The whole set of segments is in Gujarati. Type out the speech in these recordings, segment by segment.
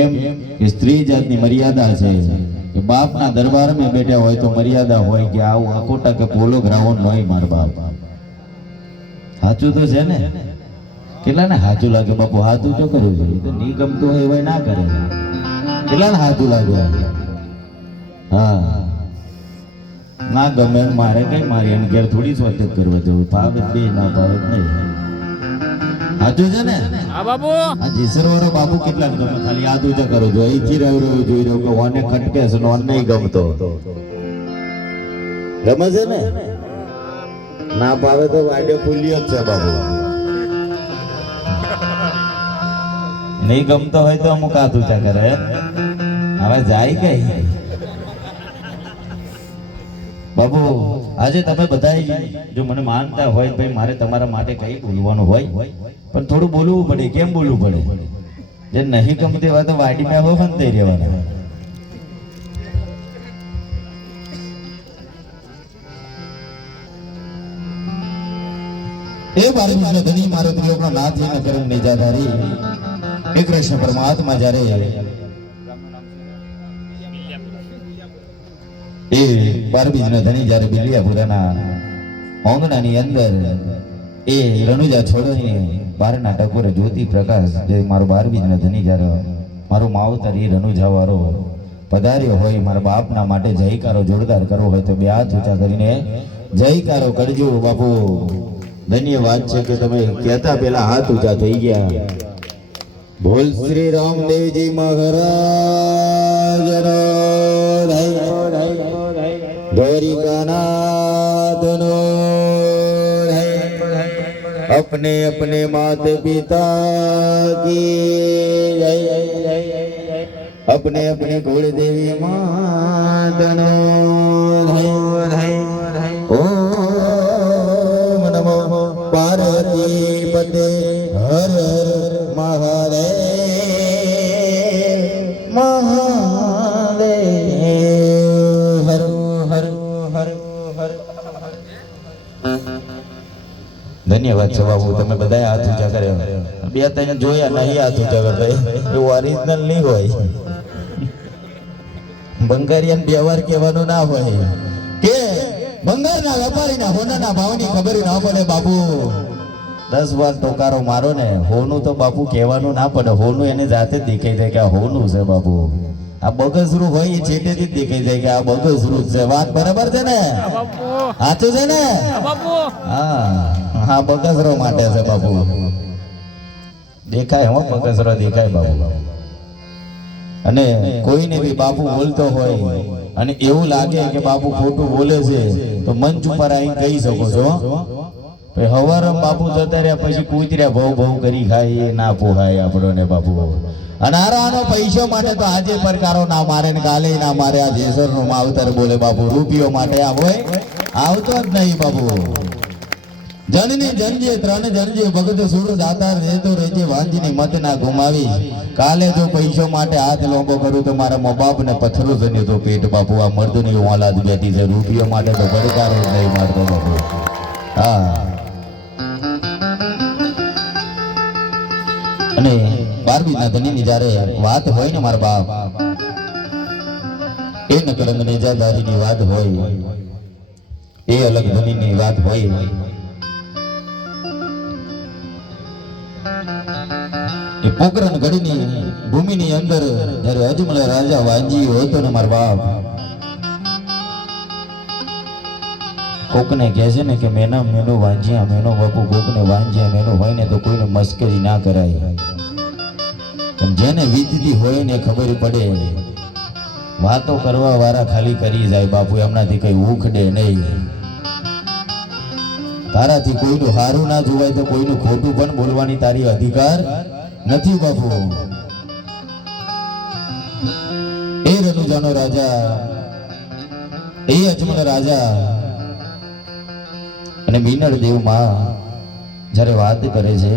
કે સ્ત્રી જાતની મર્યાદા છે કે બાપના દરબારમાં બેઠા હોય તો મર્યાદા હોય કે આવું આકોટા કે પોલો ગ્રાઉન્ડ હોય માર બાપ. સાચું તો છે ને? કેટલા ને સાચું લાગે બાપુ? હાથું તો કરવું જોઈએ. તો નહીં ગમતું હોય એવા ના કરે. કેટલા ને સાચું લાગે? હા, ના ગમે મારે કઈ મારી એને ઘેર થોડી સ્વાગત કરવા જવું. ભાવે બે ના ભાવે નહીં. સાચું છે ને? હા બાપુ. આ જીસરવાળો બાપુ કેટલા ગમે? ખાલી યાદ ઉજા કરો છો. અહીંથી રહ્યો જોઈ રહ્યો કે ઓને ખટકે છે ને ઓને નહીં ગમતો. ગમે છે ને? ના ભાવે તો વાડે ફૂલી જ છે બાપુ. નહીં ગમતો હોય તો અમુક હાથ ઊંચા કરે. હવે જાય કઈ બાબુ? આજે તમે બધા જો મને માનતા હોય ભાઈ મારે તમારા માટે કઈ બોલવાનું હોય પણ થોડું બોલવું પડે. કેમ બોલવું પડે? જે નહીં ગમતી હોય તો વાડી માં બંધ થઈ રહેવાના. એ બાળકનો ધણી મારો ત્રિલોકનો નાથ ન કરે નિજાધારી એ કૃષ્ણ પરમાત્મા જ્યારે એ 12 ધણી જ્યારે બિલિયાપુરાના ઓંગણાની અંદર એ રણુજા છોડીને બારના ટકોરે જ્યોતિ પ્રકાશ જે મારો 12 ધણી જ્યારે મારો માવતર એ રણુજા વાળો પધાર્યો હોય મારા બાપના માટે જયકારો જોરદાર કરવો હોય તો બે હાથ ઊંચા કરીને જયકારો કરજો બાપુ. ધન્યવાદ છે કે તમે કહેતા પેલા હાથ ઊંચા થઈ ગયા. બોલ શ્રી રામદેવજી મહારાજનો द्वारिकानाथनो अपने अपने माता पिता की अपने अपने कुल देवी मातनो ओम नमो पार्वती पते हर हर महादेव ધન્યવાદ છે બાબુ. તમે બધા હાથ ઊંચા કર્યા. બે ત્રણ જોયા નહીં હાથ ઊંચા કરતા. એવું ઓરિજિનલ નહીં હોય. બંગારિયાને બે વાર કહેવાનું ના હોય કે બંગારના વેપારીના હોનાના ભાવની ખબર ના પડે બાબુ. 10 વાર ટોકારો મારો ને હોનું તો બાપુ કહેવાનું ના પડે. હોનું એને જાતે જ દેખાઈ જાય કે આ હોનું છે બાપુ. આ બગસરું હોય એ છેટેથી જ દેખાઈ જાય કે આ બગસરું છે. વાત બરાબર છે ને? સાચું છે ને? હા હા, બગસરો માટે છે બાપુ. દેખાય હો, બગસરો દેખાય બાપુ. અને કોઈને બી બાપુ બોલતો હોય અને એવું લાગે કે બાપુ ખોટું બોલે છે તો મંચ ઉપર આવીને કહી શકો છો. હવારે બાપુ જતા રહ્યા પછી કૂતર્યા ભવ ભવ કરી ખાય એ ના પોહાય આપણને બાપુ. અને આનો પૈસો માટે તો આજે પ્રકારો ના મારે ને કાલે ના મારે. આ જેસર નું માવતર બોલે બાપુ. રૂપિયો માટે આ હોય આવતો જ નહીં બાપુ. જનની જનજે ત્રણ જનજે ભગત સુર દાતાર રહેતો રહેજે વાંજીની મત ના ગુમાવી. કાલે જો પૈસો માટે હાથ લોંબો કરું તો મારા મા બાપ ને પથ્થરો જને તો પેટ બાપુ. આ મર્દની ઓલાદ બેઠી છે. રૂપિયો માટે તો પડકારો જ નહીં મારતો બાપુ. હા, અને 12 ધણીની જ્યારે વાત હોય ને મારા બાપ એ નકરંગ નિજાદારીની વાત હોય એ અલગ ધણીની વાત હોય. એ પોકરણ ગઢની ભૂમિની અંદર જ્યારે અજમલ રાજા વાંજી હતો ને મારા બાપ કોકને કહે છે ને કે મેના મેનો વાંજ્યા મેનો બાપુ. કોકને વાંજ્યા મેનો હોય ને તો કોઈને મસ્કરી ના કરાય. જેને વીતતી હોય ને ખબર પડે. વાતો કરવા વાળા ખાલી કરી જાય બાપુ. એમનાથી કઈ ઉખડે નહીં. તારાથી કોઈનું હારું ના જોવાય તો કોઈનું ખોટું પણ બોલવાની તારી અધિકાર નથી બાપુ. એ રનુજાનો રાજા એ અજમલ રાજા અને મીનળ દેવ માં જ્યારે વાત કરે છે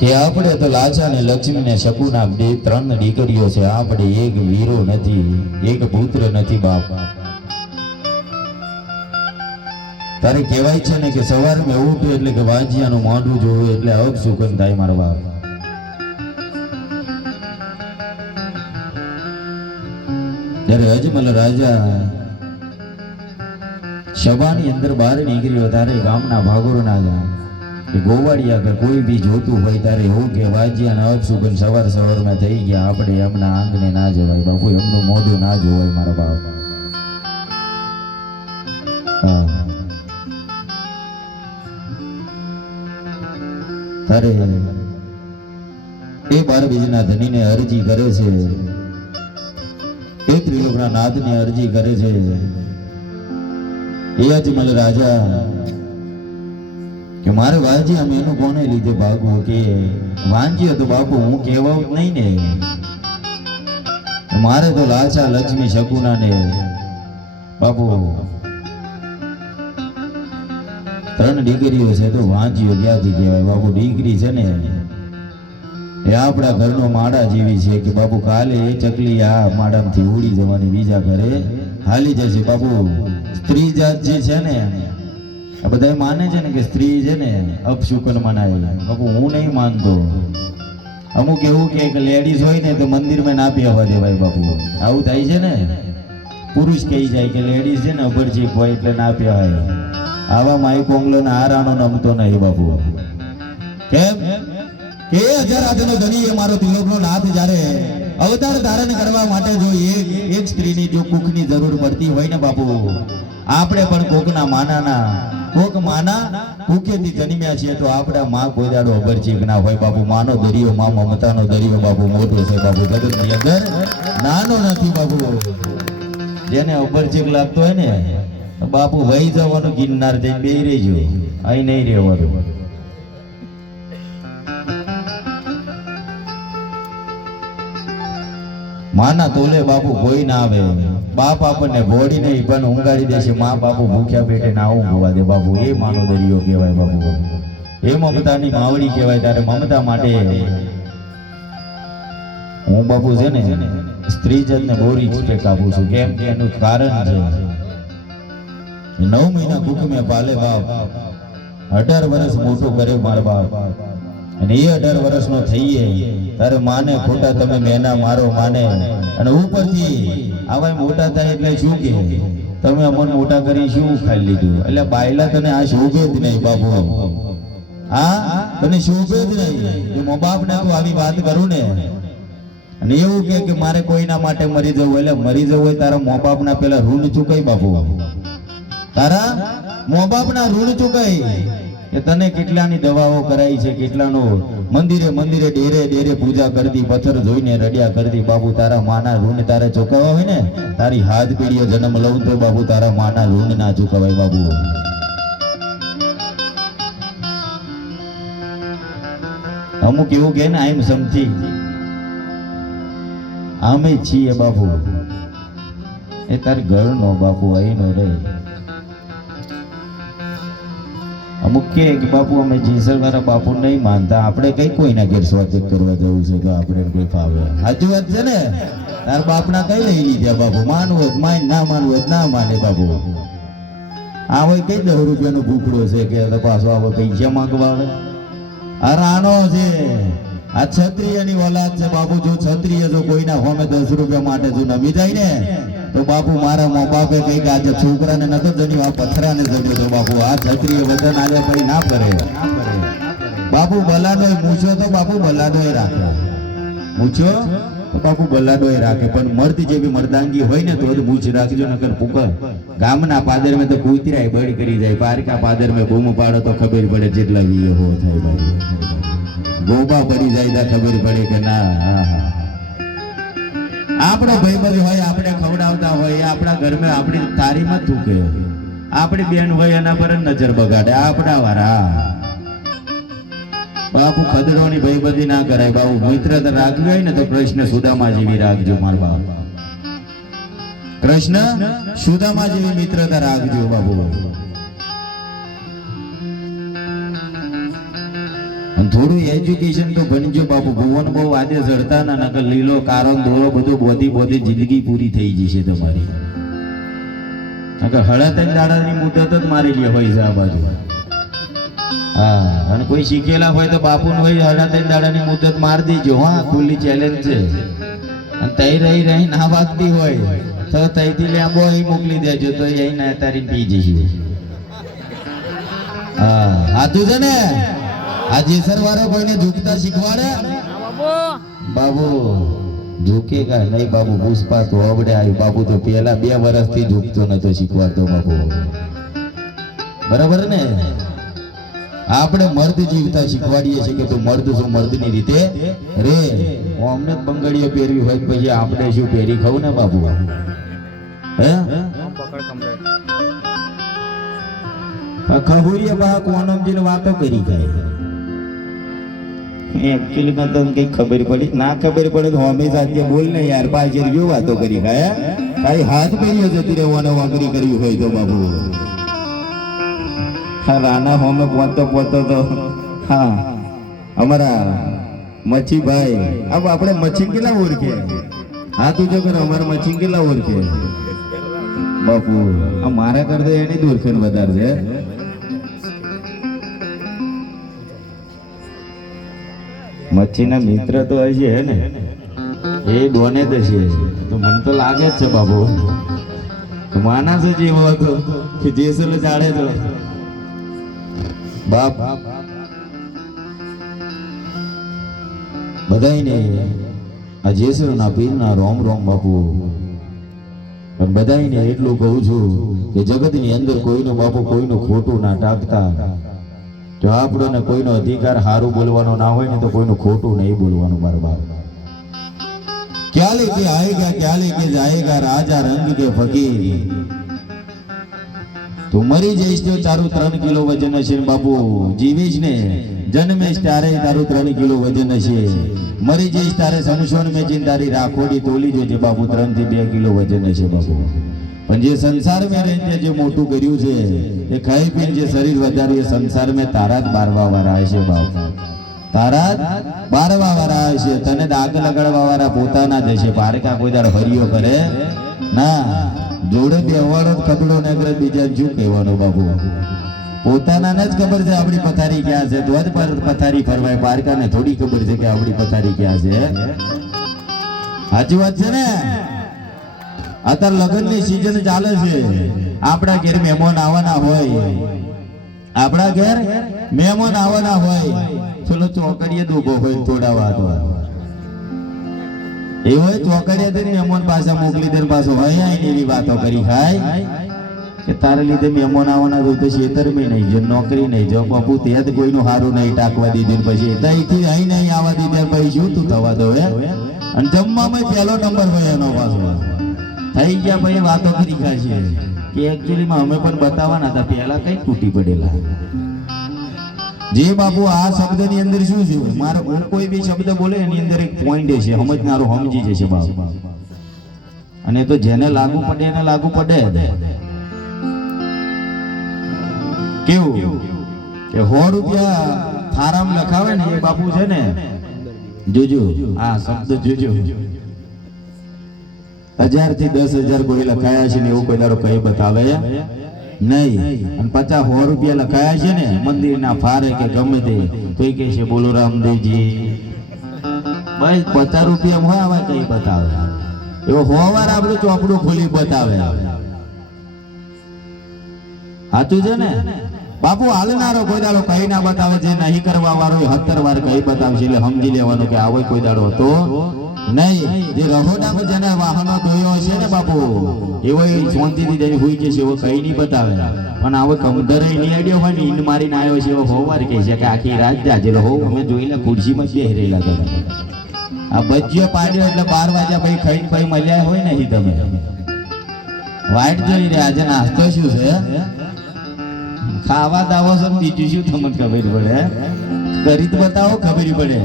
કે આપણે તો લાચા ને લક્ષ્મી ને શકુના 3 દીકરીઓ છે. આપણે એક વીરો નથી, એક પુત્ર નથી બાપ. તારે કહેવાય છે ને કે સવારમાં એવું ઉઠે એટલે કે વાંજિયાનું મોઢું જોવું એટલે હક સુકન થાય મારા બાપ. ત્યારે અજમલ રાજા સભાની અંદર બહાર નીકળ્યો ત્યારે ગામના ભાગોરના કે ગોવાળિયા કે કોઈ બી જોતું હોય ત્યારે એવું કે વાજિયાના હક સુકન સવાર સવારમાં થઈ ગયા, આપણે એમના આંગણે ના જવાય બાપુ, એમનું મોઢું ના જોવાય મારા બાપ. તારે એ 12 બીજના ધણીને અરજી કરે છે, એ ત્રિલોકના નાથને અરજી કરે છે. એ અજમલ રાજા કે મારે વાજી અમે એનું કોને લીધે ભાગવું, કે વાંજ્યો તો બાપુ હું કહેવાઉં જ નહીં ને, મારે તો લાચા લક્ષ્મી શકુના ને બાપુ 3 દીકરીઓ છે તો વાંજ્યો ક્યાંથી કહેવાય બાપુ. દીકરી છે ને એ આપણા ઘરનો માળા જેવી છે કે બાપુ કાલે એ ચકલી આ માળામાંથી ઉડી જવાની, બીજા ઘરે હાલી જશે બાપુ. સ્ત્રી જાત જે છે ને આ બધા માને છે ને કે સ્ત્રી છે ને અપશુકન મનાય બાપુ, હું નહીં માનતો. અમુક એવું કે લેડીઝ હોય ને તો મંદિરમાં ના બેહવા દેવાય બાપુ, આવું થાય છે ને. પુરુષ કહી જાય કે લેડીઝ છે ને અભરજીક હોય એટલે ના બેહાય. આવા માઈ કોંગલો ના આરાનો નમતો નહીં બાપુ. કેમ કે 1000 હાથનો ધણી એ મારો ત્રિલોકનો નાથ જ્યારે અવતાર ધારણ કરવા માટે જો એક સ્ત્રીની જો કુખની જરૂર પડતી હોય ને બાપુ, આપણે પણ કોકના માના કુખેથી જન્મ્યા છીએ તો આપણા માં કોઈ દાડો અભરજીક ના હોય બાપુ. માનો દરિયો, માં મમતાનો દરિયો બાપુ મોટો છે બાપુ, જગતની અંદર નાનો નથી બાપુ. જેને અભરજીક લાગતો હોય ને બાપુ વહી જવાનું, ગિરનાર જઈને બેહી રહેજો, અહીં નહીં રહેવાનું. માના તોલે બાપુ કોઈ ના આવે. બાપ આપણને ભોડી નહીં પણ ઊંઘાડી દેશે, માં બાપુ ભૂખ્યા પેટે ના ઊંઘવા દે બાપુ. એ માનો દરિયો કહેવાય બાપુ, એ મમતાની માવડી કહેવાય. ત્યારે મમતા માટે હું બાપુ છે ને સ્ત્રી જાતને બહુ રિસ્પેક્ટ આપું છું. કેમ કે એનું કારણ છે 9 મહિના કુખ મેં પાલે બાપ, 18 વર્ષ મોટો કરે મારા બાપ. અને એ 18 વર્ષનો થઈએ તારે માને ખોટા તમે મેના મારો માને, અને ઉપરથી આવા મોટા થાય એટલે શું કે તમે અમને મોટા કરી શું ખાઈ લીધું. એટલે બાયલા તને આ શોભે જ નહીં બાપુ, આ તને શોભે જ નહીં. મો બાપ ને તું આવી વાત કરું ને અને એવું કે મારે કોઈના માટે મરી જવું, એટલે મરી જવું હોય તારા મો બાપ ના પેલા ઋણ ચૂકાય બાપુ. તારા મો બાપ ના ઋણ ચૂકાય કે તને કેટલાની દવાઓ કરાઈ છે, કેટલાનો મંદિરે ડેરે પૂજા કરતી, પથ્થર જોઈને રડ્યા કરતી બાપુ. તારા માના ઋણ તારે ચૂકવવા હોય ને, તારી હાથ પેઢીએ જન્મ લઉં તો બાપુ તારા માના ઋણ ના ચૂકવાય બાપુ. અમુક એવું કે ને આઈ એમ સમથિંગ, અમે છીએ બાપુ. એ તારી ઘરનો બાપુ અહીંનો રે. અમુક કે બાપુ અમે જેસલવાળા બાપુ નહીં માનતા, આપણે કઈ કોઈના ઘેર સ્વાગત કરવા જવું છે તો આપણે કોઈ ફાવે. સાચી વાત છે ને. તાર બાપના કઈ લઈ લીધા બાપુ, માનવું જ માન, ના માનવું જ ના માને બાપુ. આ હોય કઈ 10 રૂપિયાનો ભૂખડો છે કે પાછો આવો પૈસા માંગવા આવે. આનો છે આ ક્ષત્રિયની ઓલાદ છે બાપુ. જો ક્ષત્રિય જો કોઈના હોમે 10 રૂપિયા માટે જો નમી જાય ને તો બાપુ મારા મા બાપે કઈક આજે છોકરાને નતો જણ્યો, આ પથરાને જણ્યો તો બાપુ. આ ક્ષત્રિય વજન આવ્યા પછી ના કરે બાપુ. બલાડોય મૂછો તો બાપુ બલાડોય રાખે, મૂછો તો બાપુ બલાડોય રાખે, પણ મર્દ જેવી મર્દાંગી હોય ને તો જ મૂછ રાખજો, નકર પુકર ગામના પાદર મેં તો કૂતરાય બળ કરી જાય, પારકા પાદર મેં બૂમ પાડો તો ખબર પડે જેટલા વીએ હો થાય બાપુ. ગોબા પડી જાય તો ખબર પડે કે ના. આપણો ભાઈબંધ હોય, આપણે ખવડાવતા હોય, આપણા ઘરમાં આપણી થાળીમાં થૂકે, આપણી બેન હોય એના પર નજર બગાડે આપણા વાળા બાપુ. ખદડોની ભાઈબંધી ના કરાય બાપુ. મિત્રતા રાખવી હોય ને તો કૃષ્ણ સુદામા જેવી રાખજો મારા બાપ. કૃષ્ણ સુદામા જેવી મિત્રતા રાખજો બાપુ. થોડું એજ્યુકેશન તો ભણજો બાપુ. ભુવન બહુ આજે જડતા ના, નકર લીલો કારો દોરો બધું બોધી જિંદગી પૂરી થઈ જશે તમારી. અગર હળા ત્રણ દાડાની મુદત જ મારેલી હોય છે આ બાજુ. હા, અને કોઈ શીખેલા હોય તો બાપુને હોય હળા ત્રણ દાડાની મુદત માર દેજો. હા, ખુલ્લી ચેલેન્જ છે. અને તઈ રહી ના વાગતી હોય તો તઈથી લેબો અહીં મોકલી દેજો તો અહીં ના તારી પી જઈએ. હા, સાચું છે ને? આ જેસર વાળો કોઈને ઝૂકતા શીખવાડે બાબુ? ઝૂકેગા નહીં બાબુ. પુષ્પા તો અવડે આવ્યું બાબુ. તો પેલા 2 વર્ષથી ઝૂકતો નતો શીખવાડતો બાબુ. બરાબર ને? આપણે મર્દ જીવતા શીખવાડીએ છીએ કે તું મર્દ છો, મર્દની રીતે રે. અમને બંગડીઓ પહેરવી હોય પછી આપણે શું પહેરી ખાવું ને બાબુ? હે ખબુરિયા બા કોનમજીને વાતો કરી જાય. એકચ્યુઅલી માં તો કઈ ખબર પડી ના ખબર પડે તો હંમેશા આજે બોલ ને યાર. પાછળ જો વાતો કરી ગયા તારી હાથ પહેર્યો જતી રહેવાનો વાંકરી કરવી હોય તો બાબુ. હા, રાના હોમે પહોંચતો તો હા અમારા મચ્છી ભાઈ. अब આપણે મચ્છી કેટલા ઓળખે? હા, તું જો કર અમારા મચ્છી કેટલા ઓળખે બાપુ? આ મારા કરતા એની જ ઓળખે વધારે છે. મચ્છીના મિત્ર તો હશે હે ને? એ ડોને જ છે. તો મને તો લાગે જ છે બાબુ માણસ જ એવો હતો કે જેસલ જાડે તો બાપ. બધાઈને આ જેસલના પીરના રોમ રોમ બાપુ. પણ બધાઈને એટલું કહું છું કે જગતની અંદર કોઈનું બાપુ કોઈનું ખોટું ના ટાકતા. જો આપણને કોઈનો અધિકાર સારું બોલવાનો ના હોય ને તો કોઈનું ખોટું નહીં બોલવાનું. મારા બાપ ક્યાં લેકે આएगा क्या लेके जाएगा राजा रंग के फकीर. તું મરી જઈશ તો તારું 3 કિલો વજન હશે બાપુ. જીવીશ ને જન્મેશ ત્યારે તારું 3 કિલો વજન હશે. મરી જઈશ તારે સંસોન મેં જીન તારી રાખોડી તોલી જોજે બાપુ. 3 થી 2 કિલો વજન હશે બાપુ. પણ જે સંસાર में રહીને જે મોટું કર્યું છે એ ખાઈ પીને જે શરીર વધાર્યું એ સંસાર में તારા જ બારવા વાળા હશે બાપ. તારા જ બારવા વાળા હશે. તને દાગ લગાડવા વાળા પોતાના જ હશે. પારકા કોઈ દાડ હરિયો કરે ના. જોડે બેહવાડો ખબડો ને અગ્ર બીજા શું કહેવાનું બાપુ? પોતાનાને જ ખબર છે આપણી પથારી ક્યાં છે. તો જ પથારી ફરવાય. પારકાને થોડી ખબર છે કે આપણી પથારી ક્યાં છે. સાચી વાત છે ને? અત્યારે લગ્નની સીઝન ચાલે છે. આપણા ઘેર મહેમાન આવવાના હોય. આપણા ઘેર મહેમાન આવવાના હોય. ચલો ચોકડીએ દુબો હોય તોડાવા તો એ હોય ચોકડીએ દે મહેમાન પાસે મોકલી દે. પાછો હોય એવી વાતો કરી ખાય કે તારા લીધે મહેમાન આવવાના તો ખેતરમાં નહીં જો, નોકરી નહીં જો બાપુ. ત્યાં જ કોઈનું સારું નહીં ટાકવા દીધું. પછી ત્યાંથી અહીં નહીં આવવા દીધા પછી શું તું થવા દો? અને જમવામાં પહેલો નંબર હોય એનો પાછો. થઈ ગયા ભાઈ વાતો કરી ખાશે કે એકચ્યુઅલીમાં અમે પણ બતાવવાના હતા. પહેલા કઈ તૂટી પડેલા જે બાપુ. આ શબ્દની અંદર શું છે? મારો કોઈ બી શબ્દ બોલે એની અંદર એક પોઈન્ટ છે. સમજનારો સમજી જશે બાપુ. અને તો જેને લાગુ પડે એને લાગુ પડે. કેવું કે 100 રૂપિયા ફારમ લખાવે ને એ બાપુ છે ને જોજો આ શબ્દ જોજો. 1000 થી 10,000 કોઈ લખાયા છે ને એવું કોઈ દાડો કઈ બતાવે નહીં. અને 50-100 રૂપિયા લખાયા છે ને મંદિરના ફારે કે ગમે તે તો કે છે બોલો રામદેવજી. બસ 50 રૂપિયા હોય આવા કઈ બતાવે. એવો 100 વાર આપણું ચોપડું ખોલી બતાવે. સાચું છે ને બાપુ? હાલનારો કોઈ દાડો કઈ ના બતાવે છે. નહીં કરવા વાળો 70 વાર કઈ બતાવશે. એટલે સમજી લેવાનું કે આવો કોઈ દાડો હતો નહીં. જે રહોડામાં જેના વાહનો ધોયો હશે ને બાપુ એવો શાંતિથી જઈને હોઈ જશે. એવો કઈ નહીં બતાવે. પણ આવો કમધર નીડ્યો હોય ને ઈંડ મારીને આવ્યો છે એવો 100 વાર કહે છે કે આખી રાત જાજેલો હો. અમે જોઈલા ખુરશીમાં જ બેહી રહેલા તમે. આ બજ્યો પાડ્યો એટલે 12 વાગ્યા પછી ખાઈને પછી મળ્યા હોય ને તમે વાઈટ જોઈ રહ્યા. આજે નાસ્તો શું છે? ખાવા દાવો છે બીજું શું તમને ખબર પડે? કરી તો બતાવો ખબર પડે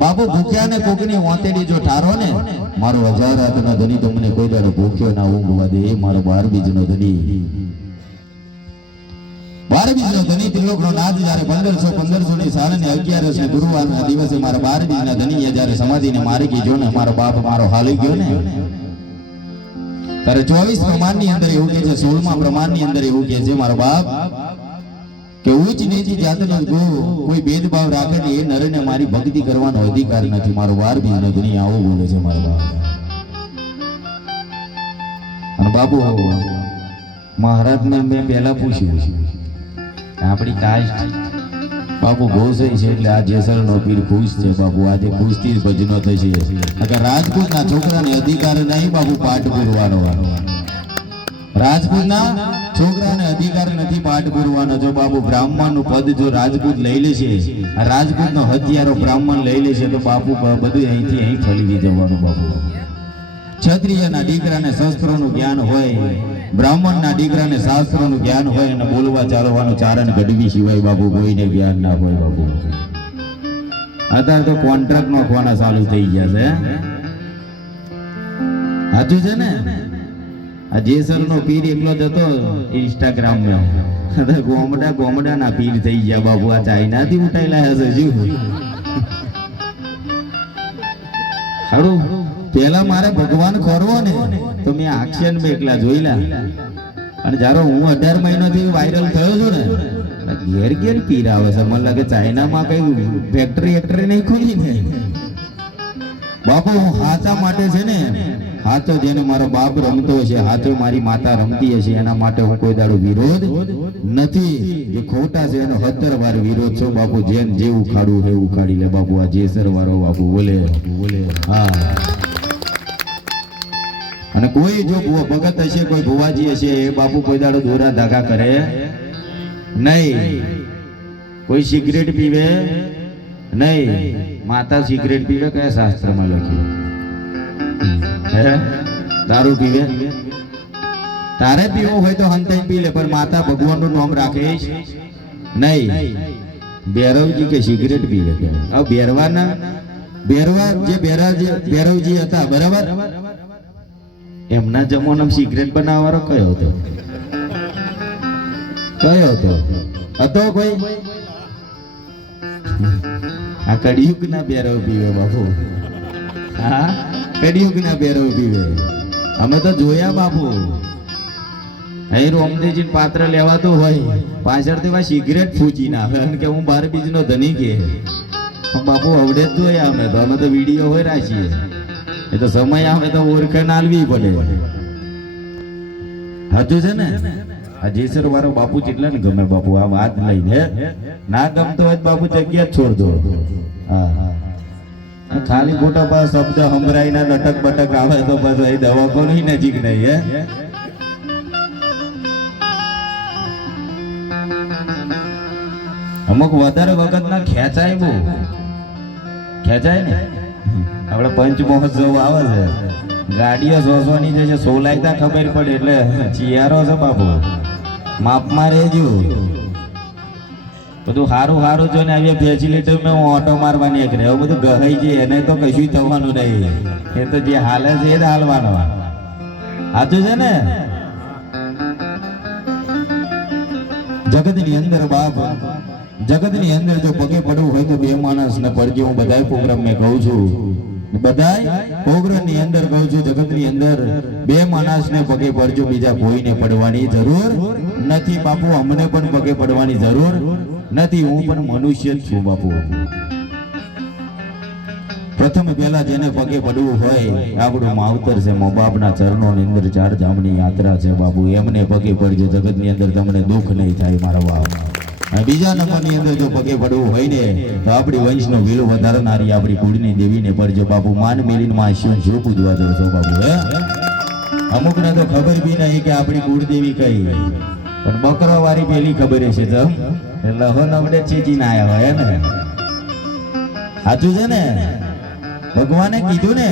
બાપુ. ભૂખ્યા ને કોકની ઓતેડી જો ઠારો ને મારો 1000 હાથના ધણી તમને કોઈ દાડો ભૂખ્યો ના ઊંઘવા દે. એ મારો 12 બીજનો ધણી. 12 બીજનો ધણી ત્રિલોકનો નાથ. જ્યારે 1500 ની સાલ ને 11 ને ગુરુવારના દિવસે મારા 12 બીજના ધણીએ જ્યારે સમાધિને મારી ગયો ને મારો બાપ મારો હાલી ગયો ને તારે 24 પ્રમાણની અંદર એવું કહે છે, 16મા પ્રમાણની અંદર એવું કહે છે મારો બાપ કે ઉચ્ચ નીચી જાતનો કોઈ ભેદભાવ રાખે ને એ નરને મારી ભક્તિ કરવાનો અધિકાર નથી. મારો વાર બી નથી, આવું બોલે છે મારો બાપ. અને બાપુ મહારાજને મેં પહેલા પૂછ્યું આપણી કાસ્ટ બાપુ ગોસાઈ છે એટલે આ જેસરનો પીર ખુશ છે બાપુ. આજે ખુશથી ભજનો થશે. રાજપૂતના છોકરાને અધિકાર નહીં બાપુ પાઠ પૂરવાનો. રાજપૂતના છોકરાને અધિકાર નથી પાઠ પૂરવાનો. જો બાપુ બ્રાહ્મણનું પદ જો રાજપૂત લઈ લેશે, આ રાજપૂતનો હથિયારો બ્રાહ્મણ લઈ લેશે તો બાપુ બધું અહીંથી અહીં ફરી જવાનું બાપુ. ક્ષત્રિયના દીકરાને શસ્ત્રોનું જ્ઞાન હોય, બ્રાહ્મણના દીકરાને શાસ્ત્રોનું જ્ઞાન હોય અને બોલવા ચાલવાનું ચારણ ગઢવી સિવાય બાપુ કોઈને જ્ઞાન ના હોય બાપુ. અત્યારે તો કોન્ટ્રાક્ટ નોખવાના ચાલુ થઈ ગયા છે. સાચું છે ને? આ જેસરનો પીર એકલો જ હતો ઇન્સ્ટાગ્રામમાં. ગોમડા ના પીર થઈ ગયા બાપુ. આ ચાઇનાથી ઉઠાયેલા હશે શું? હારું પેલા મારે ભગવાન ખોરવો ને તો મેં આક્ષન મેં એકલા જોઈલા. અને જ્યારે હું 18 મહિનાથી વાયરલ થયો છું ને, ઘેર ઘેર પીર આવે છે. મને લાગે ચાઇનામાં કઈ ફેક્ટરી નહીં ખોલી ને બાપુ. હું હાચા માટે છે ને, હાચો જેને મારો બાપ રમતો હશે, હાચો મારી માતા રમતી હશે, એના માટે હું કોઈ દાડો વિરોધ નથી. જે ખોટા છે એનો 17 વાર વિરોધ છો બાપુ. જેન જે ઉખાડું છે ઉખાડી લે બાપુ. આ જેસર વાળો બાપુ બોલે. હા. અને કોઈ જો ભગત હશે, કોઈ ભુવાજી હશે, એ બાપુ કોઈ દાડો દોરા ધાગા કરે નહીં. કોઈ સિગરેટ પીવે નહીં. માતા સિગરેટ પીવે કયા શાસ્ત્રમાં લખ્યું? દારૂ પીવે? તારે પીવો હોય તો હંતાઈ પી લે, પણ માતા ભગવાનનું નામ રાખે નહીં. બેરવજી કે સિગરેટ પીવે કે બેરવા જે બેરવજી હતા બરાબર, એમના જમાનામાં સિગરેટ બનાવવાનો કયો હતો? હતો કોઈ? આ કડિયુગના બેરવ પીવે બાપુ. હા, કડિયુગના બેરવ પીવે. અમે તો જોયા બાપુ. અહીં રોમદેવજી પાત્ર લેવાતું હોય, પાછળથી સિગરેટ ફૂચી નાખે કે હું 12 બીજનો ધની કે બાપુ. આવડે જ જોયા અમે તો વિડીયો હોય રાખીએ. એ તો સમય આવે તો ઓળખાણ આલવી પડે. સાચું છે ને? આ જેસર વાળો બાપુ જેટલા ને ગમે બાપુ. આ વાત લઈને ના ગમતો હોય બાપુ જગ્યા છોડ દો. હા, ખાલી ખોટા પાસ શબ્દ સંભળાય ના લટક બટક આવે તો બસ એ દવાખાનું નજીક નહીં. હે અમુક વધારે વખત ના ખેંચાય, બહુ ખેંચાય ને. આપણે પંચ મહોત્સવ આવે છે, ગાડીઓ જોવાની જે છે સોલાયતા ખબર પડે એટલે ચિયારો છે બાપુ. માપમાં રહેજો. બધું સારું જો ને આવી ફેસિલિટી મેં ઓટો મારવાની એક રહે. બધું ગહાઈ છે એને તો કશું થવાનું નહીં. એ તો જે હાલે છે એ જ હાલવાનો. સાચું છે ને? જગતની અંદર બાપ, જગતની અંદર જો પગે પડવું હોય તો બે માણસ ને પડજે. હું બધાય પ્રોગ્રામ મેં કહું છું, બધાય પ્રોગ્રામ ની અંદર કહું છું, જગતની અંદર બે માણસ ને પગે પડજો, બીજા કોઈને પડવાની જરૂર નથી બાપુ. અમને પણ પગે પડવાની જરૂર નથી. હું પણ મનુષ્ય જ છું બાપુ. પ્રથમ પહેલા જેને પગે પડવું હોય આપણું માવતર છે. મા બાપના ચરણોની અંદર 4 ધામની યાત્રા છે બાપુ. એમને પગે પડજો. જગતની અંદર તમને દુઃખ નહીં થાય મારા બાપ. બીજા નંબરની અંદર જો પગે પડવું હોય ને તો આપણી વંશનો વીલો વધારનારી આપણી કુળની દેવીને પડજો બાપુ. માન મેલીને માં શિવ જો પૂજવા દો છો બાપુ. હે અમુકને તો ખબર બી નહીં કે આપણી કુળદેવી કઈ, પણ બકરો વાળી પેલી ખબર છે તો લહો નવડે ચીજી ના આવ્યા હોય ને. સાચું છે ને? ભગવાને કીધું ને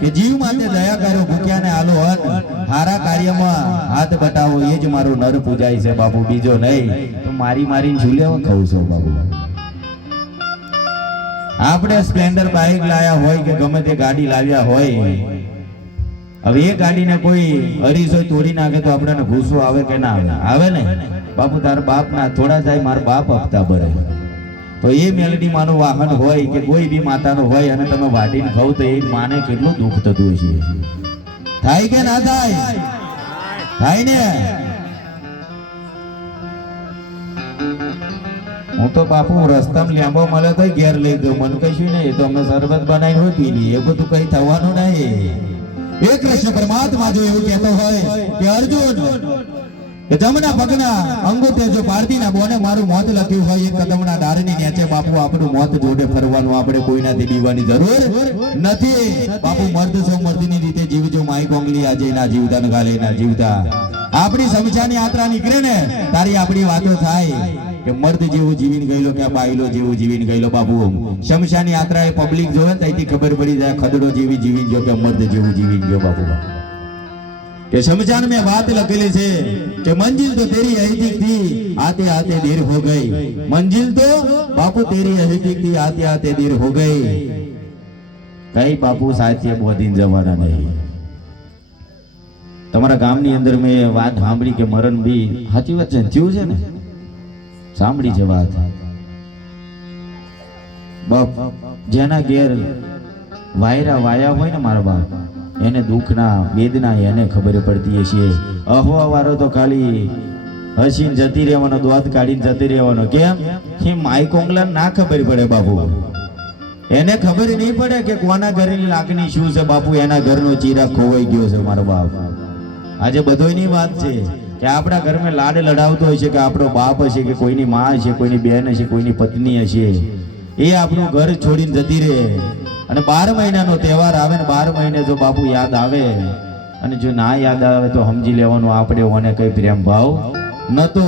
કે જીવ માટે દયા કરો, ભૂખ્યાને આલો અન્ન, સારા કાર્યમાં હાથ બટાવો, એ જ મારું નર પૂજાય છે બાપુ. બીજો નહીં તો મારીને ઝૂલેવા ખાવ છો બાપુ. આપણે સ્પ્લેન્ડર બાઇક લાયા હોય કે ગમે તે ગાડી લાવ્યા હોય, હવે એ ગાડીને કોઈ અરીસો તોડી નાખે તો આપણને ગુસ્સો આવે કે ના આવે? આવે ને બાપુ. તારા બાપ ના થોડા જાય મારા બાપ હપ્તા ભરે. તો એ મેલડી માનું વાહન હોય કે કોઈ બી માતાનું હોય અને તમે વાટીને ખાવ તો એ માને કેટલું દુઃખ થતું હશે. થાય કે ના થાય? થાય ને? હું તો બાપુ રસ્તામાં લેમ્બો મળે તો ઘેર લઈ દઉં, મને કશું નહીં, એ તો અમે શરબત બનાવીને હોય પી લઈએ, એ બધું કઈ થવાનું નહીં. એ કૃષ્ણ પરમાત્મા જો એવું કહેતો હોય કે અર્જુન કે જમણા પગના અંગૂઠે જો પારધીના બોને મારું મોત લખ્યું હોય, એક કદમના ડાળની નીચે બાપુ આપણું મોત જોડે ફરવાનું, આપણે કોઈનાથી બીવાની જરૂર નથી. બાપુ મર્દ છો, મર્દની રીતે જીવજો, માઈ કોંગલી આજે ના જીવતા ને ગાલે ના જીવતા. આપણી સમજાની યાત્રા નીકળે ને તારી આપણી વાતો થાય કે મર્દ જેવું જીવીને ગયેલો કે બાયલો જેવું જીવીને ગયેલો. બાપુ શમશાન યાત્રા એ પબ્લિક જોવે ત્યાંથી ખબર પડી જાય ખદડો જેવી જીવીને ગયો કે મર્દ જેવું જીવીને ગયો. બાપુ કે શમશાન में बात लखेली છે કે मंजिल तो तेरी नजदीक थी, आते आते देर हो गई. मंजिल तो बापू तेरी नजदीक थी, आते आते देर हो गई. कई बापू साहित्य બોધીને જવાના નહીં. તમારા ગામની અંદર મેં વાત સાંભળી કે મરણ બી સાચી વાત છે, થયું છે ને? સાંભળી છે વાત. બાપ જેના ઘેર વાયરા વાયા હોય ને મારા બાપ, એને દુઃખના વેદના એને ખબર પડતી હશે. અહવા વાળો તો ખાલી હસીને જતી રહેવાનો, દોત કાઢીને જતી રહેવાનો. કેમ કે માઈ કોંગલા ના ખબર પડે બાપુ, એને ખબર નહીં પડે કે કોના ઘરની લાગણી શું છે. બાપુ એના ઘરનો ચિરાગ ખોવાઈ ગયો છે મારો બાપ. આજે બધોયની વાત છે કે આપણા ઘરમાં લાડ લડાવતો હોય છે કે આપણો બાપ હશે કે કોઈની માં હશે, કોઈની બેન હશે, કોઈની પત્ની હશે, એ આપણું ઘર છોડીને જતી રહે. અને 12 મહિનાનો તહેવાર આવે ને 12 મહિને જો બાપુ યાદ આવે અને જો ના યાદ આવે તો સમજી લેવાનું આપણે ઓને કઈ પ્રેમ ભાવ નતો.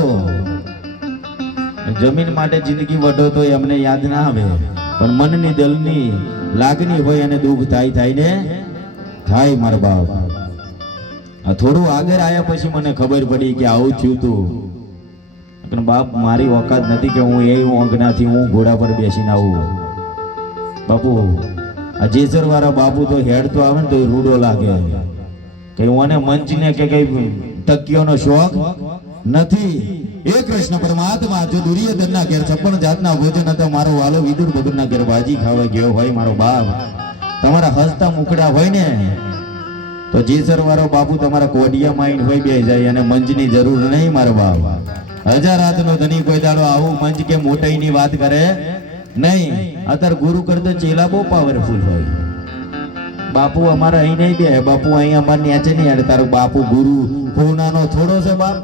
જમીન માટે જિંદગી વઢો તો એમને યાદ ના આવે, પણ મનની દિલની લાગણી હોય અને દુઃખ થાય ને થાય મારા બાપ. થોડું આગળ આવ્યા પછી મને ખબર પડી કે આવું થયું તું. બાપ મારી ઓકાત નથી કે હું એ ઊંઘનાથી હું ઘોડા પર બેસીને આવું. બાપુ આ જેસર વાળા બાપુ તો હેડ તો આવે ને તો રૂડો લાગે કે ઓને મંચને કે કઈ તકીઓનો શોખ નથી. એ કૃષ્ણ પરમાત્મા જો દુર્યોધનના ઘેર 56 જાતના ભોજન હતા, મારો વાલો વિદુર ભગતના ઘેર ભાજી ખાવા ગયો હોય મારો બાપ, તમારા હસતા મુકડા હોય ને તો જેસર વાળો બાપુ તમારા કોડિયા માઈન હોય બે જાય અને મંચની જરૂર નહીં મારો બાપ. 1000 રાતનો ધણી કોઈ દાડો આવું મંચ કે મોટાઈની વાત કરે નહીં. અત્યારે ગુરુ કરતા ચેલા બહુ પાવરફુલ હોય. બાપુ અમારે અહીં નહીં બે, બાપુ અહીં અમારે નેચે નહીં આવે. તારો બાપુ ગુરુ હોનાનો થોડો છે બાપ?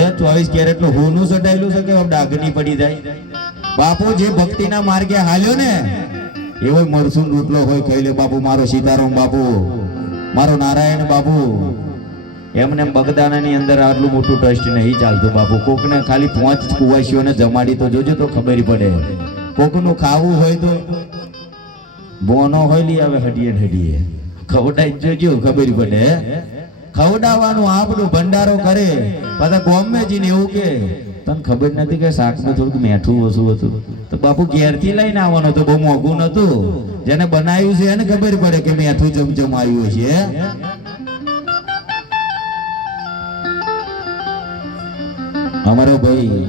એ 24 કેરેટ નું હોનું સટાયેલું છે કે ડાગની પડી જાય? બાપુ જે ભક્તિના માર્ગે હાલ્યો ને એવો મરસું રોટલો હોય ખાઈ લે બાપુ. મારો સીતારામ બાપુ, મારો નારાયણ બાપુ, એમને બગદાણાની અંદર આટલું મોટું ટ્રસ્ટ નહીં ચાલતું બાપુ. કોકને ખાલી 5 કુવાસીઓને જમાડી તો જોજો તો ખબર પડે. કોકનું ખાવું હોય તો બોનો હોય લઈ આવે હડીએ ખવડાઈ જોજો ખબર પડે. ખવડાવવાનું આપણું ભંડારો કરે પાછા ગોમે જઈને એવું કે તને ખબર નથી કે શાકમાં થોડુંક મેઠું ઓછું હતું તો બાપુ ઘેરથી લઈને આવવાનો તો બહુ મોંઘું નતું. જેને બનાવ્યું છે એને ખબર પડે કે મેઠું ચમચમ આવ્યું છે. અમારો ભાઈ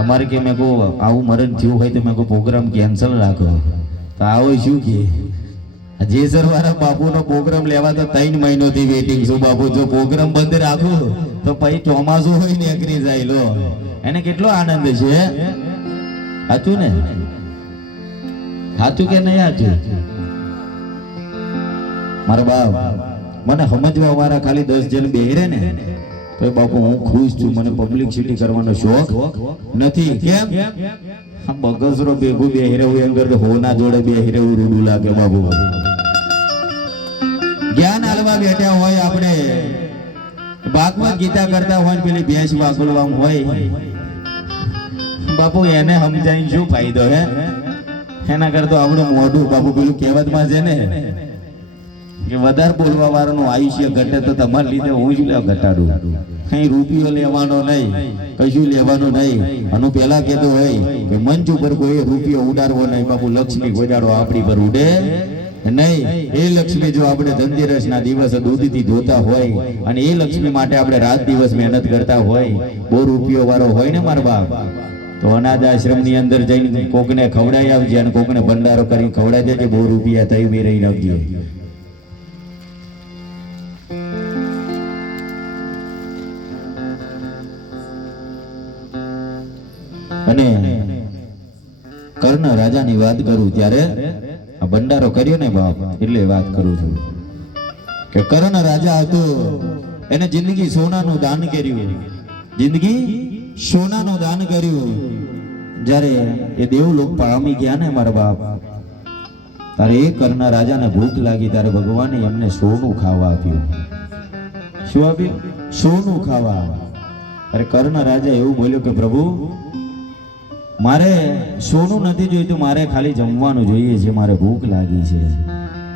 અમારે કે મેં કહું આવું મરણ થયું હોય તો મેં કહું પ્રોગ્રામ કેન્સલ રાખો. તો આવો શું કે જેસર વાળા બાપુનો પ્રોગ્રામ લેવા તો 3 મહિનોથી વેટિંગ છું બાપુ. જો પ્રોગ્રામ બંધ રાખું તો પછી ચોમાસું હોય ને એકરી જાય લો. એને કેટલો આનંદ છે. સાચું ને? સાચું કે નહીં સાચું? મારા બાપ મને સમજવા વાળા ખાલી 10 જણ બેહરે ને તો બાપુ હું ખુશ છું. મને પબ્લિસિટી કરવાનો શોખ નથી. કેમ? બગસરો ભેગું બેહરે હોય અંદર હોના જોડે બેહરે રૂડું લાગે બાપુ. જ્ઞાન આલવા બેઠા હોય આપણે, ભાગવત ગીતા કરતા હોય પેલી ભેંસ વાગલવા હોય બાપુ, એને સમજાઈને શું ફાયદો હે? એના કરતો આપણું મોઢું બાપુ પેલું કહેવતમાં છે ને કે વધારે બોલવા વાળાનું આયુષ્ય ઘટે તો તમારા લીધે હું જ ઘટાડું. કઈ રૂપિયો લેવાનો નહીં, કશું લેવાનું નહીં. આનું પેલા કહેતો હોય કે મંચ ઉપર કોઈ રૂપિયો ઉડાડવો નહીં બાપુ. લક્ષ્મી ગોજાડો આપણી પર ઉડે નહીં. એ લક્ષ્મી જો આપણે ધનતેરસના દિવસે દૂધથી ધોતા હોય અને એ લક્ષ્મી માટે આપણે રાત દિવસ મહેનત કરતા હોય, બહુ રૂપિયો વાળો હોય ને મારા બાપ, તો અનાથ આશ્રમની અંદર જઈને કોકને ખવડાવી આવજે અને કોકને ભંડારો કરી ખવડાવી દેજે. બહુ રૂપિયા થઈ મેં રહી આવજે. અને કર્ણ રાજાની વાત કરું ત્યારે આ ભંડારો કર્યો ને બાપ એટલે વાત કરું છું કે કર્ણ રાજા હતો, એને જિંદગી સોનાનું દાન કર્યું, જિંદગી સોનાનું દાન કર્યું. જ્યારે એ દેવલોક પામી ગયા ને મારા બાપ, તારે એ કર્ણ રાજાને ભૂખ લાગી, ત્યારે ભગવાને એમને સોનું ખાવા આપ્યું. શું આપ્યું? સોનું ખાવા. અરે કર્ણ રાજા એવું બોલ્યો કે પ્રભુ મારે સોનું નથી જોઈતું, મારે ખાલી જમવાનું જોઈએ છે, મારે ભૂખ લાગી છે.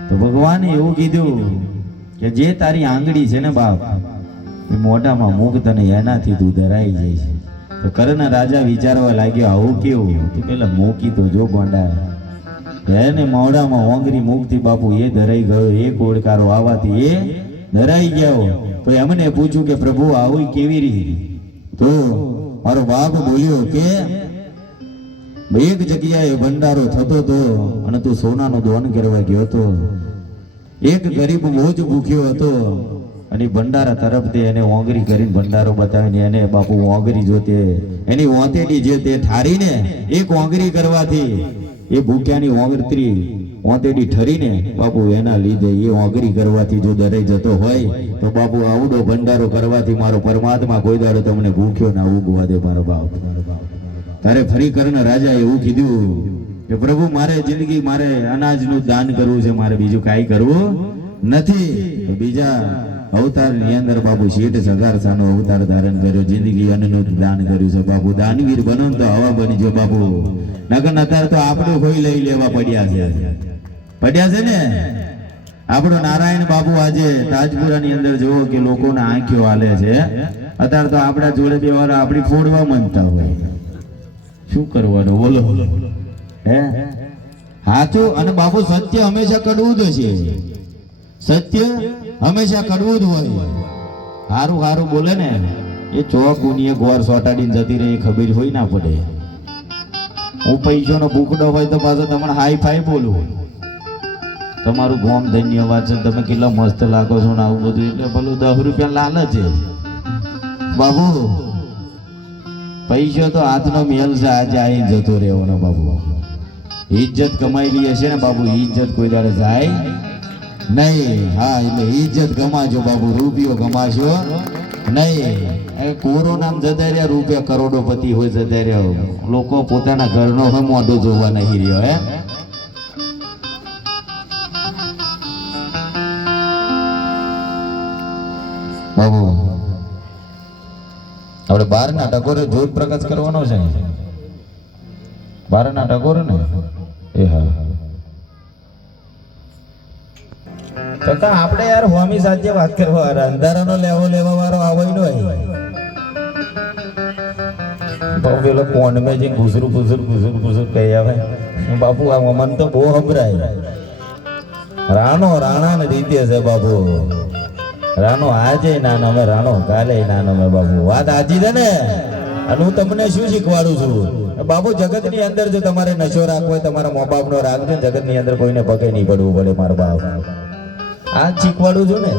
તો ભગવાને એવું કીધું કે જે તારી આંગળી છે ને બાપ, એ મોઢામાં મૂક, તને એનાથી તું ધરાઈ જાય છે. તો કર્ણ રાજા વિચારવા લાગ્યો આવું કેવું? તો પેલા મૂકી તો જો ગોંડા, એને મોઢામાં ઓંગરી મૂકતી બાપુ એ ધરાઈ ગયો, એ કોડકારો આવવાથી એ ધરાઈ ગયો. તો એમને પૂછ્યું કે પ્રભુ આવું કેવી રીતે? તો મારો બાપ બોલ્યો કે એક જગ્યાએ ભંડારો થતો હતો અને તું સોનાનો દાન કરવા ગયો હતો. એક ગરીબ બહુ જ ભૂખ્યો હતો અને ભંડારા તરફથી એને ઓંગરી કરીને ભંડારો બતાવીને એને બાપુ ઓંગરી જોતે એની ઓંતેડી જે તે ઠારીને એક ઓંગરી કરવાથી એ ભૂખ્યાની ઓંગરી ઓંતેડી ઠરીને બાપુ એના લીધે એ ઓંગરી કરવાથી જો ડરાઈ જતો હોય તો બાપુ આવડો ભંડારો કરવાથી મારો પરમાત્મા કોઈ દાડો તમને ભૂખ્યો ના ઉગવા દે મારો બાપ. તારે ફરી કર્ણ રાજા એવું કીધું કે પ્રભુ મારે જિંદગી મારે અનાજનું દાન કરવું છે, મારે બીજું કાંઈ કરવું નથી. બીજા અવતારની અંદર બાપુ શેઠ સગારસાનો અવતાર ધારણ કર્યો, જિંદગી અન્નનું દાન કર્યું છે બાપુ. દાનવીર બનો તો હવા બની જો બાપુ, નગર અત્યારે તો આપણું કોઈ લઈ લેવા પડ્યા છે ને. આપણો નારાયણ બાપુ આજે તાજપુરાની અંદર જોવો કે લોકોના આંખો હાલે છે. અત્યારે તો આપણા જોડે બે વાર આપણી ફોડવા માંગતા હોય, શું કરવાનું બોલો? હે સાચું. અને બાપુ સત્ય હંમેશા કડવું જ છે, સત્ય હંમેશા કડવું જ હોય. હારું હારું બોલે ને એ ચોકુની ગોર સોટાડીને જતી રહે, ખબર હોય ના પડે. હું પૈસાનો ભૂખડો હોય તો પાછો તમને હાઈ ફાઈ બોલું, તમારું ગોમ ધન્યવાદ છે, તમે કેટલા મસ્ત લાગો છો ને આવું બધું. એટલે પેલું 10 રૂપિયા લાલચ છે બાબુ. પૈસો તો હાથનો મેલ છે, આજે આવીને જતો રહેવાનો બાબુ. ઇજ્જત કમાયેલી હશે ને બાબુ, ઇજ્જત કોઈ દાડે જાય નહીં. હા એટલે ઇજ્જત ગમાજો બાબુ, રૂપિયો ગમાશો નહીં. કોરોના જતા રહ્યા, રૂપિયા કરોડોપતિ હોય જતા રહ્યા, લોકો પોતાના ઘરનો હોય મોઢો જોવા નહીં રહ્યો. હે બાબુ આપણે 12ના ટકોરે જ્યોત પ્રકાશ કરવાનો છે, 12ના ટકોરે ને એ. હા કાકા આપણે યાર હોમી સાથે વાત કરવા, અંધારાનો લેવા વાળો આવઈ નો પેલો કોણ મેં જે ઘૂસરું કહી આવે બાપુ. આ મન તો બહુ હબરાય. રાણા ને રીતે છે બાપુ. રાણો આજે ના નમે, રાણો કાલે ના નમે બાપુ. વાત આજી છે ને. અને હું તમને શું શીખવાડું છું બાપુ, જગત ની અંદર જો તમારે નશો રાખવો હોય, તમારા મા બાપ નો રાખજો. જગત ની અંદર કોઈને પગે નહીં પડવું પડે મારા બાપ. આ શીખવાડું છું ને.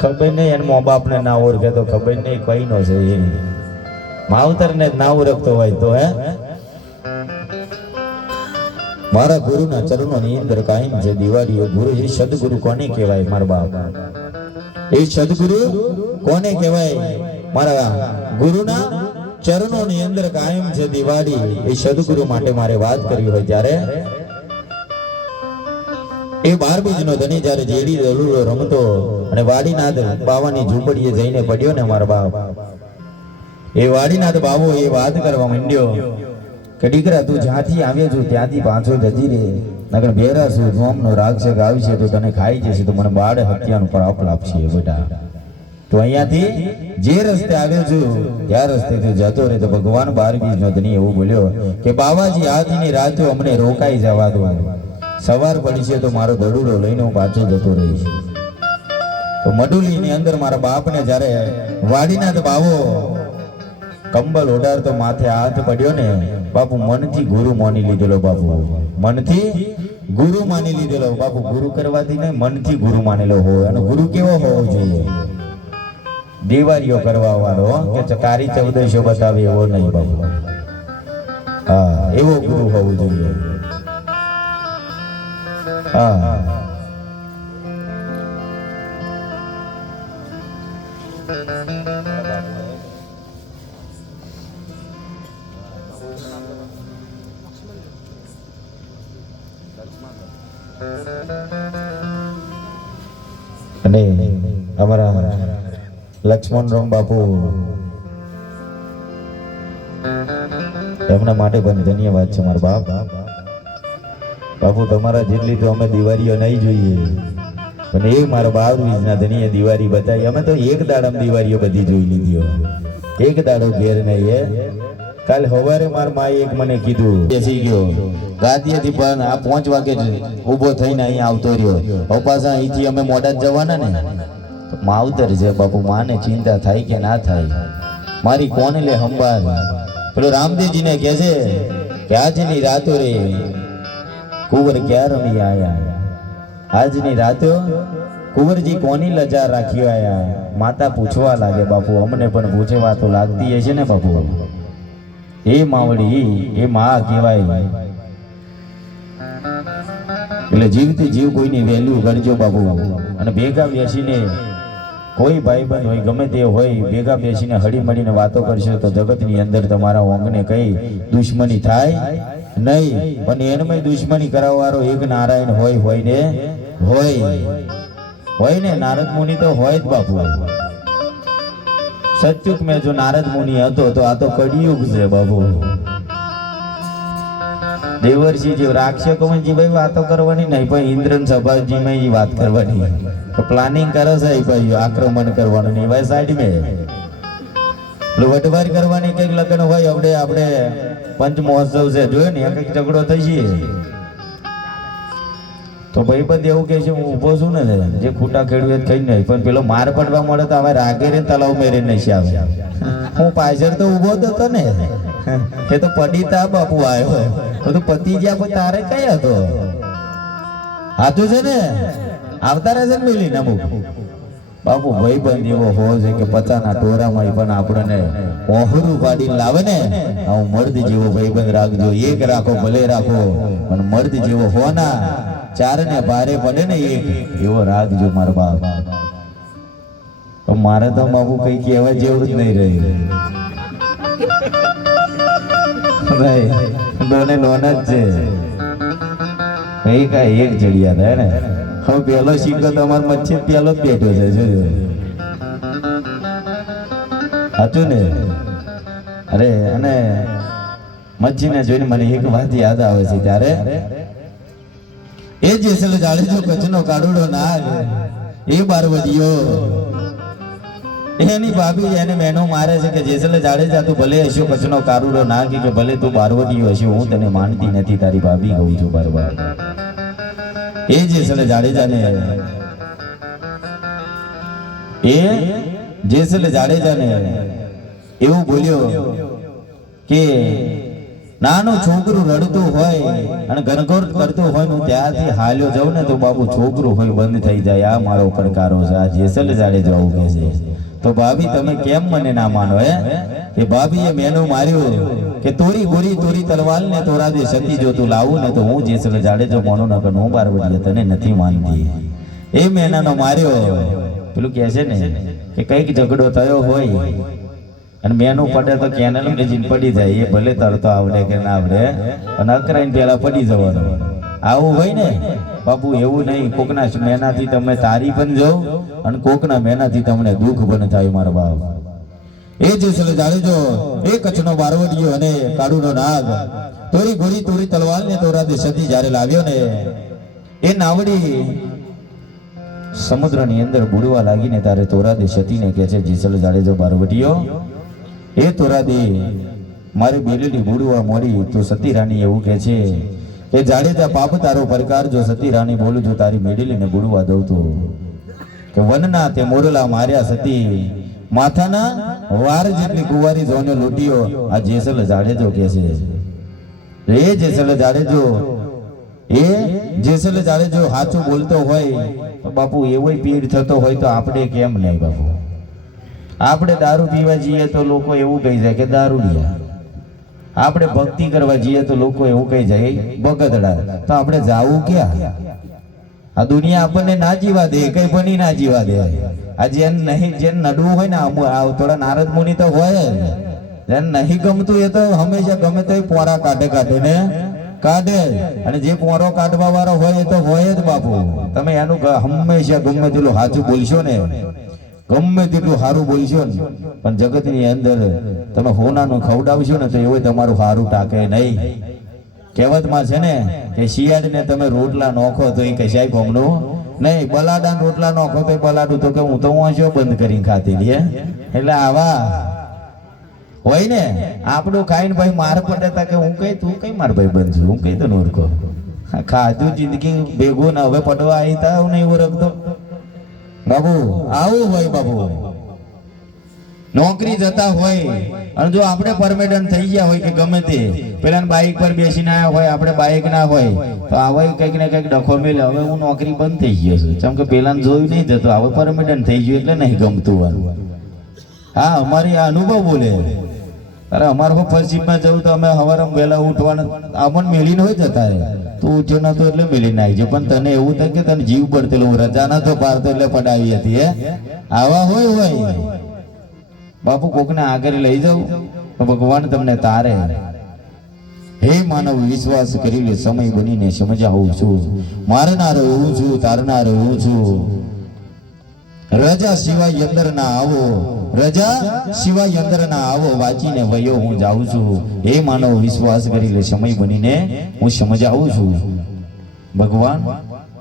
ખબર નહીં એને મા બાપ ને ના ઓળખે તો ખબર નહીં કઈ નો છે એ માવતર ને ના ઓળખતો હોય તો. હે મારા ગુરુના ચરણોની અંદર કાયમ છે દિવાળીઓ. ગુરુ એ સદગુરુ કોને કહેવાય મારા બાપ? એ સદગુરુ કોને કહેવાય? મારા ગુરુના ચરણોની અંદર કાયમ છે દિવાળી. એ સદગુરુ માટે મારે વાત કરી હોય ત્યારે એ 12 બીજનો ધણી જ્યારે જેડી દલુડો રમતો અને વાડીનાથ બાવાની ઝૂંપડીએ જઈને પડ્યો ને મારા બાપ, એ વાડીનાથ બાવો એ વાત કરવા માંડ્યો કે દીકરા તું જ્યાંથી આવ્યો છું ત્યાંથી પાછો જતી રે, નગર બેરા છું જોમનો રાક્ષક આવશે તો તને ખાઈ જશે, તો મને બાળ હત્યાનું પાપ લાગશે બેટા. તો અહીંયાથી જે રસ્તે આવ્યો છું ત્યાં રસ્તેથી જતો રહે. તો ભગવાન 12 બીજનો ધણી એવું બોલ્યો કે બાવાજી આજની રાતે અમને રોકાઈ જવા દો, સવાર પડી છે તો મારો દડુડો લઈને હું પાછો જતો રહીશ. તો મડુલીની અંદર મારા બાપને જ્યારે વાડીનાથ બાવો કંબલ ઓઢાડતો માથે હાથ પડ્યો ને બાપુ, મનથી ગુરુ માની લીધેલો બાપુ, મનથી ગુરુ માની લીધેલો બાપુ. ગુરુ કરવાથી નહીં, મનથી ગુરુ માનેલો હોય. અને ગુરુ કેવો હોવો જોઈએ? દિવાળીઓ કરવા વાળો કે કારી ચૌદશો બતાવે એવો નહીં બાબુ. હા, એવો ગુરુ હોવું જોઈએ. હા, અને અમારા લક્ષ્મણરામ બાપુ એમના માટે પણ ધન્યવાદ છે મારા બાપ. બાપુ તમારા જેટલી તો અમે દિવાળીઓ નહીં જોઈએ, પણ એ મારા બાપ વીજના ધનીએ દિવાળી બતાવી. અમે તો એક દાડામાં દિવાળીઓ બધી જોઈ લીધી, એક દાડો ઘેર નહીં. કાલ સવારે મારા માએ એક મને કીધું, બેસી ગયો ગાદીએથી, પણ આ 5 વાગે જ ઊભો થઈને અહીંયા આવતો રહ્યો. પાછા અહીંથી અમે મોડા જ જવાના ને, તો માવતર છે બાપુ. માને ચિંતા થાય કે ના થાય, મારી કોને લે સંભાળ. પેલો રામદેવજીને કહે છે કે આજની રાતો રે કુંવર ક્યાં રમી આયા, આજની રાતો કુંવરજી કોની લજા રાખ્યો આયા. માતા પૂછવા લાગે બાપુ, અમને પણ પૂછવા તો લાગતી હશે ને બાપુ. એ માવડી એ માં કહેવાય. એટલે જીવથી જીવ કોઈની વેલ્યુ કરજો બાપુ. અને ભેગા બેસીને કોઈ ભાઈબંધ હોય ગમે તે હોય, ભેગા બેસીને હળી મળીને વાતો કરશો તો જગતની અંદર તમારા ઓંગને કઈ દુશ્મની થાય નહીં. પણ એનમાં દુશ્મની કરાવવાળો એક નારાયણ હોય ને. નારદ મુનિ તો હોય જ બાપુ. સત્યુગ મેં જો નારદ મુનિ હતો તો આ તો કળિયુગ છે બાપુ. દેવર્ષિ જેવ રાક્ષકો માં ભાઈ વાતો કરવાની નહીં, પણ ઇન્દ્ર સભાજી માં વાત કરવાની. તો પ્લાનિંગ કરે છે ભાઈ આક્રમણ કરવાનું નહીં ભાઈ. સાઈડ મેં વટવારી કરવાની, કઈક લગ્ન હોય આપણે પંચ મહોત્સવ છે જોયો ને, કઈક ઝઘડો થઈ છે તો ભાઈ બધું એવું કે છે હું ઉભો છું ને, જે ખૂટા ખેડવું કઈ નહીં. પણ પેલો માર પડવા મળે તો હવે રાગેરે તલાવ મેરે નહીં આવે. હું પાછળ તો ઉભો જ હતો ને, એ તો પડીતા બાપુ આવ્યો. તો પતિ જ્યાં પણ તારે કઈ હતો હાથું છે ને, આવતા રહેશે ને મિલી અમુક બાપુ. ભાઈ બંધ એવો હોવો છે કે પચાના ટોરામાં પણ આપણને ઓહરું પાડીને લાવે ને. આવું મર્દ જેવો ભાઈ બંધ રાખજો. એક રાખો ભલે રાખો, પણ મર્દ જેવો હો ના, ચાર ને ભારે પડે ને એક એવો રાખજો મારા બાપ. મારે તો બાપુ કઈ કહેવા જેવું જ નહીં રહ્યું. લોન જ છે કઈ કઈ એક જડિયા થાય ને. હવે પેલો સિક્કો તમારો મચ્છી પેલો જ બેઠો છે જોજો, સાચું ને. અરે અને મચ્છીને જોઈને મને એક વાત યાદ આવે છે. ત્યારે એ જેસલ જાડેજો કચ્છનો કાળુડો નાગ, એ બારવડીયો એની ભાભી એને મેનો મારે છે કે જેસલ જાડેજા તું ભલે હશો કચ્છનો કાળુડો નાગ, કે ભલે તું બારવડીયો હશો, હું તને માનતી નથી, તારી ભાભી કહું છું બારબાર. એ જેસલ જાડેજાને એવું બોલ્યો કે નાનું છોકરું રડતું હોય અને ગણગોર કરતું હોય, હું ત્યાંથી હાલ્યો જાઉં ને તો બાબુ છોકરું હોય બંધ થઈ જાય. આ મારો પડકારો છે. આ જેસલ જાડેજા આવું કે છે. તો ભાભી તમે કેમ મને ના માનો કે ભાભીએ મેનું માર્યું કે તોરી ગોરી તોરી તલવાર ને તોરા દે સતી જો તું લાવું ને તો હું જેસલ જાડેજો મોનો ન કર, હું બારવડીએ તને નથી માનતી. એ મેનાનો માર્યો. પેલું કહે છે ને કે કઈક ઝઘડો થયો હોય અને મેનું પડે તો કેનલ મેજીન પડી જાય. એ ભલે તરતો આવડે કે ના આવડે, અને અકરાઈને પેલા પડી જવાનું. આવું હોય ને બાપુ, એવું નહીં. કોકના મેનાથી તમે તારી પણ જાઓ અને કોકના મેનાથી તમને દુઃખ પણ થાય મારા બાપ. એ જેસલ જાડેજો એ કચ્છનો બારવડીયો અને કાળુનો નાગ, તોરી ગોરી તોરી તલવાર ને તોરા દે સતી જ્યારે લાવ્યો ને, એ નાવડી સમુદ્રની અંદર બુડવા લાગીને તારે તોરા દે સતીને કહે છે જેસલ જાડેજો બારવડીયો, એ તોરા દે મારી બેલેલી બુડવા મોડી. તો સતી રાણી એવું કહે છે કે જાડેજા પાપ તારો પડકાર, જો સતી રાણી બોલું જો તારી મેડલીને બુડવા દઉં તો. કે વનના તે મોરલા માર્યા સતી, માથાના વાર જેટલી કુંવારી જોને લૂંટ્યો. આ જેસલ જાડેજો કે છે. એ જેસલ જાડેજો સાચું બોલતો હોય તો બાપુ એવો પીડ થતો હોય તો આપણે કેમ નહીં બાપુ. આપણે દારૂ પીવા જઈએ તો લોકો એવું કહી જાય કે દારૂડિયા, આપણે ભક્તિ કરવા જઈએ તો લોકો એવું કહી જાય ભગતડા. તો આપણે જાવું ક્યાં? આ દુનિયા આપણને ના જીવા દે, કઈ બની ના જીવા દે. આ જેન નહીં, જેન નડવું હોય ને, થોડા નારદ મુનિ તો હોય જ. જેન નહીં ગમતું એ તો હંમેશા ગમે તો પોરા કાઢે ને કાઢે. અને જે પોરો કાઢવા વાળો હોય એ તો હોય જ બાપુ. તમે એનું હંમેશા ગમે તેટલું સાચું બોલશો ને, ગમે તેટલું સારું બોલશો ને, પણ જગતની અંદર તમે હોનાનું ખવડાવશો ને તો એવું તમારું સારું ટાકે નહીં. કહેવતમાં છે ને કે શિયાળને તમે રોટલા નોખો તો એ કશાય કોમનું નહીં, બલાડા રોટલા નોખો તો બલાડું તો કે હું તો વાંચો બંધ કરીને ખાતી લે. એટલે આવા હોય ને, આપણું ખાઈને ભાઈ માર પડે તા કે હું કઈ તું કઈ માર ભાઈ બંધ છું, હું કઈ તો નોરકો ખાધું જિંદગી ભેગું ને હવે પડવા આવી તા હું નહીં ઓળખતો બાબુ. આવું હોય બાબુ. નોકરી જતા હોય અને જો આપણે પરમિટન્ટ થઈ ગયા હોય કે ગમે તે, પેલા બાઇક પર બેસીને આવ્યા હોય, આપણે બાઇક ના હોય તો આવે કંઈક ને કંઈક ડખો મેલે. હવે હું નોકરી બંધ થઈ ગયો છું, કેમ કે પેલાને જોયું નહીં જતું, હવે પરમિટન્ટ થઈ ગયું એટલે નહીં ગમતું. હા, અમારી આ અનુભવ બોલે. અરે અમારે ફરજીમાં જવું તો અમે સવારે વહેલા ઉઠવાના, આપણને મેલીને હોય જતા રહે. તું ઉઠ્યો નતો એટલે મેલીને આવી જાય, પણ તને એવું થાય કે તને જીવ પડતેલું, રજા નતો પાડતો એટલે પડાવી હતી. આવા હોય બાપુ. કોકને આગળ લઈ જાવ તો ભગવાન તમને તારે. હે માનવ, વિશ્વાસ કરી લે, સમય બનીને સમજાવું છું, મારનારો એવું છું, તારનારો એવું છું. રજા સિવાય અંદર ના આવો, રજા સિવાય અંદર ના આવો, વાંચીને વયો હું જાઉં છું. હે માનવ, વિશ્વાસ કરી લે, સમય બનીને હું સમજાવું છું. ભગવાન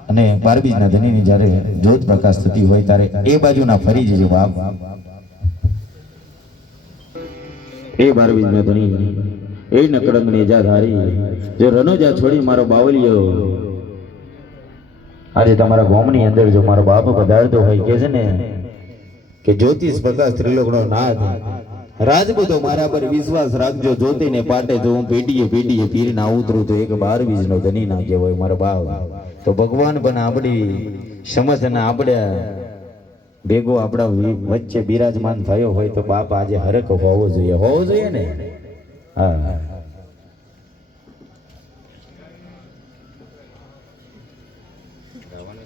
અને 12 ધનીની જ્યારે જ્યોત પ્રકાશ થતી હોય ત્યારે એ બાજુના ફરી જજો બાપ. એ 12 ધની એ નકળંગની જાધારી જે રનોજા છોડી મારો બાવલિયો આજે તમારા ગામની અંદર જો મારો બાપ પધારતો હોય કે છે ને કે જ્યોતિષ પ્રકાશ ત્રિલોકનો નાથ રાજપૂતો મારા પર વિશ્વાસ રાખજો, જ્યોતિને પાટે જો હું પેઢીએ પીર ના ઉતરું તો એક 12 નો ધની ના કહેવાય મારો બાપ. તો ભગવાન પણ આપણી સમજ ને આપણે ભેગો આપણા વચ્ચે બિરાજમાન થયો હોય તો બાપ આજે હરખ હોવો જોઈએ ને. હા.